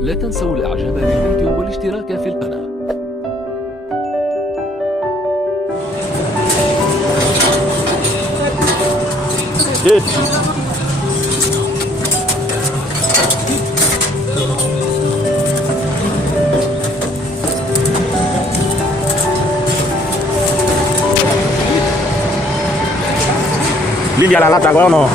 لا تنسوا الاعجاب بالفيديو والاشتراك في القناة. Đi via la lata của nó.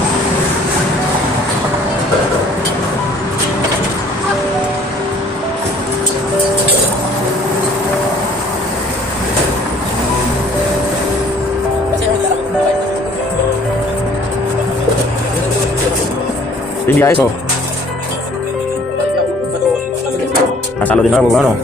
Đi via eso. Hasta lo de nuevo, bueno.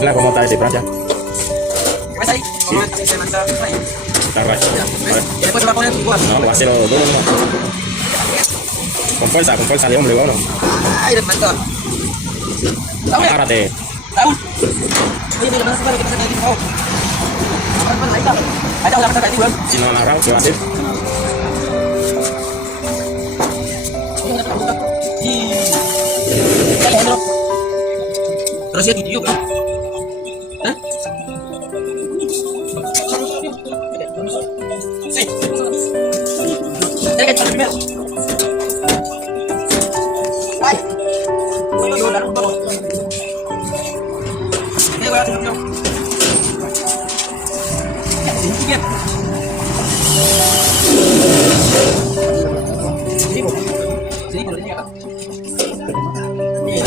Là có một tay để Francia. No, lo va a hacer todo. Con fuerza de hombre, bueno. Agárrate. Si no agarramos, ¿qué va a hacer? Terus ya video kan? Hah? Sih. Saya kan email. Hai. Yo dah lupa. Ini gua video. Ini. Sini boleh ya, Kak? Iya.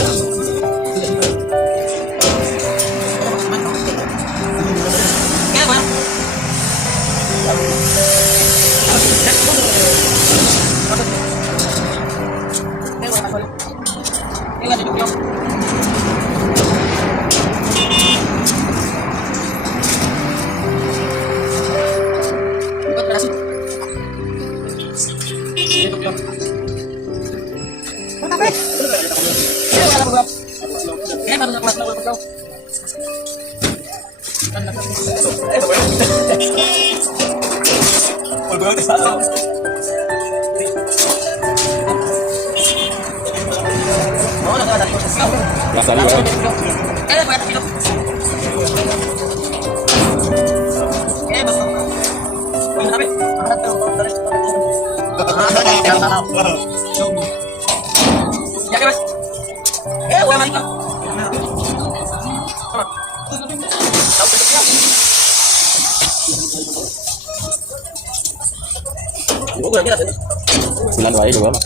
Bulan doa juga mah.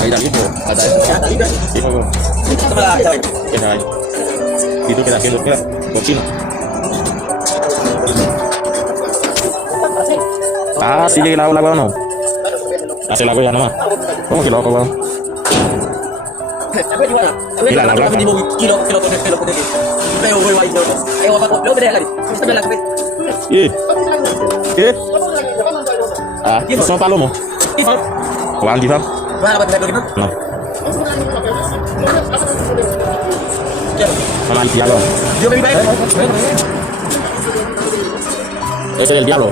Ayo dari itu, ada itu. Itu belum. Kita itu kita hidupnya kopi. Ah, sige lago no. Hace lago ya nomás. ¿Cómo que loco, weón? Mira la blanca. ¿Qué? Ah, son palomos. ¿Cuál gimana? No. Sama el diablo. Ese es el diablo.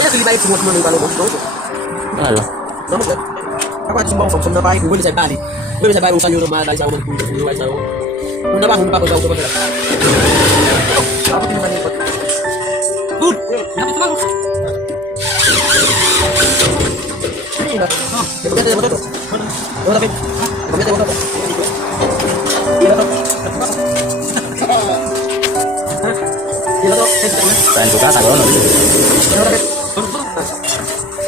Lebih baik semua teman kalau bos. Ayo. Ako at sumbang pag sumna pa ay bubuli sa bali. Bubuli sa bali usan yung rumah dahil sa umang pulo. Bunda bangun pa ko sa uto pa sila. Pagkita yung motor. Yung lapit. Pagkita yung motor. Iya to. Iya to. Kain buka tagon. Yung lapit.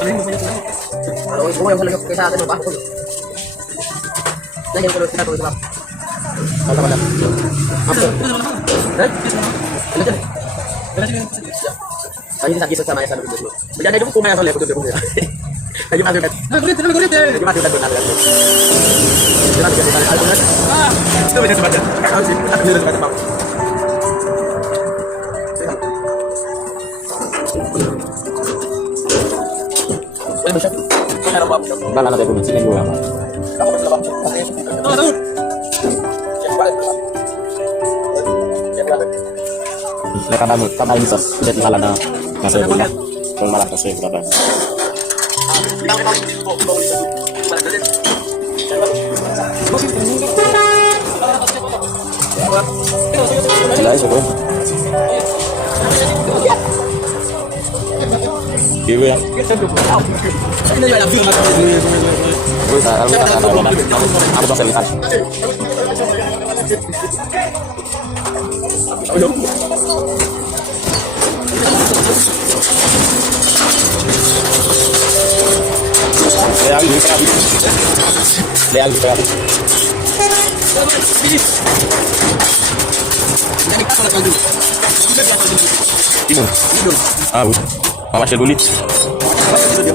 Ano yung punya sila? Ano yung buhay mo lang kaysa atin mo ba? Lagi ko kita tuloy ba? Mata mata. Apa? Eh? Ano dyan? Ay, sakit sa mga sa loob mo. Bigyan na yung kumaya sa loob mo. Lagi masuk kan? Gurit. Lagi masuk kan benar kan? Jangan jadi kali alungan. Itu beda sebaca. Harus aku dulu sebaca mau. Boleh bisa? Kamera apa? Bala na tayo sini gua. Kamu bisa apa? Tahu. Yang balik. Yang balik. Leka kami bisa jadi malah na nasa bulan. Kung malah kasi berapa. Sila iso ko. Ibu ya. Ini juga lebih macam ini. Terus aku bisa lihat. Leal gitu ya. Dari kapal kaldu. Ini. Ah, bu. Mama Sheluli. Itu dia.